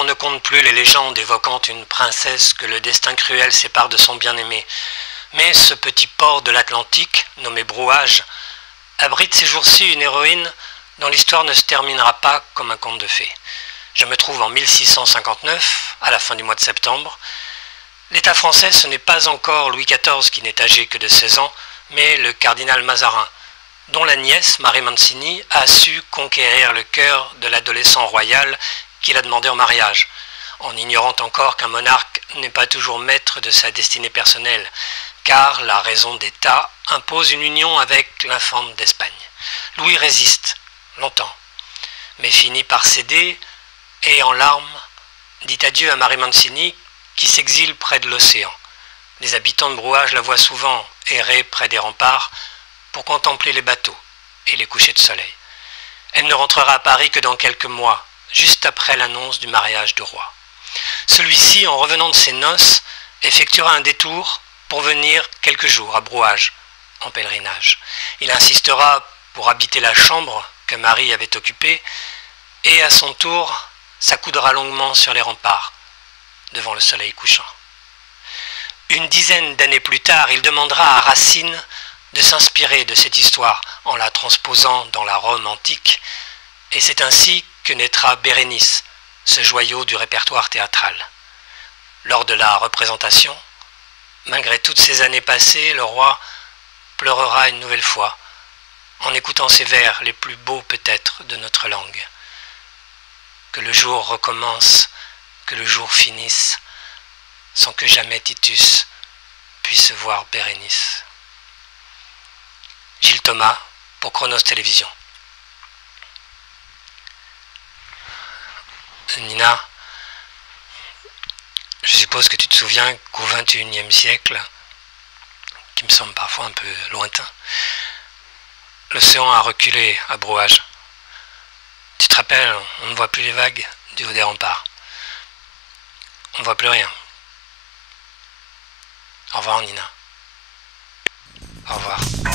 on ne compte plus les légendes évoquant une princesse que le destin cruel sépare de son bien-aimé. Mais ce petit port de l'Atlantique, nommé Brouage, abrite ces jours-ci une héroïne dont l'histoire ne se terminera pas comme un conte de fées. Je me trouve en 1659, à la fin du mois de septembre. L'État français, ce n'est pas encore Louis XIV qui n'est âgé que de 16 ans, mais le cardinal Mazarin, dont la nièce, Marie Mancini, a su conquérir le cœur de l'adolescent royal qu'il a demandé en mariage, en ignorant encore qu'un monarque n'est pas toujours maître de sa destinée personnelle, car la raison d'État impose une union avec l'infante d'Espagne. Louis résiste, longtemps, mais finit par céder et, en larmes, dit adieu à Marie Mancini, qui s'exile près de l'océan. Les habitants de Brouage la voient souvent errer près des remparts pour contempler les bateaux et les couchers de soleil. Elle ne rentrera à Paris que dans quelques mois, juste après l'annonce du mariage du roi. Celui-ci, en revenant de ses noces, effectuera un détour pour venir quelques jours à Brouage, en pèlerinage. Il insistera pour habiter la chambre que Marie avait occupée et, à son tour, s'accoudera longuement sur les remparts, devant le soleil couchant. Une dizaine d'années plus tard, il demandera à Racine de s'inspirer de cette histoire en la transposant dans la Rome antique, et c'est ainsi que naîtra Bérénice, ce joyau du répertoire théâtral. Lors de la représentation, malgré toutes ces années passées, le roi pleurera une nouvelle fois, en écoutant ces vers les plus beaux peut-être de notre langue. Que le jour recommence, que le jour finisse, sans que jamais Titus puisse voir Bérénice. Gilles Thomas, pour Chronos Télévision. Nina, je suppose que tu te souviens qu'au XXIe siècle, qui me semble parfois un peu lointain, l'océan a reculé à Brouage. Tu te rappelles, on ne voit plus les vagues du haut des remparts. On ne voit plus rien. Au revoir, Nina. Au revoir.